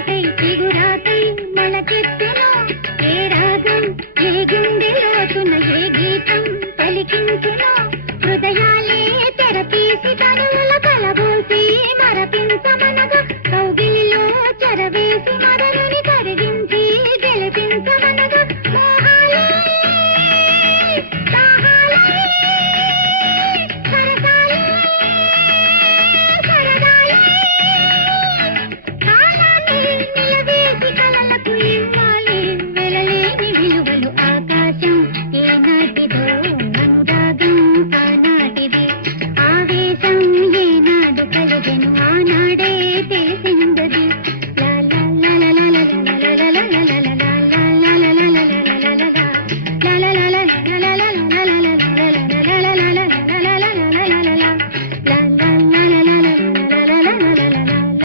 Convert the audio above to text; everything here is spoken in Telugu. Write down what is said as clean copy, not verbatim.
చిగురుకై చిగురాకై మొలకెత్తెను ఏ రాగం ఏ గుండె లోతున ఏ గీతం పలికించును హృదయాలే తెరతీసి కనుల కలబోసి మరపించమనగా కౌగిలిలో చెరవేసి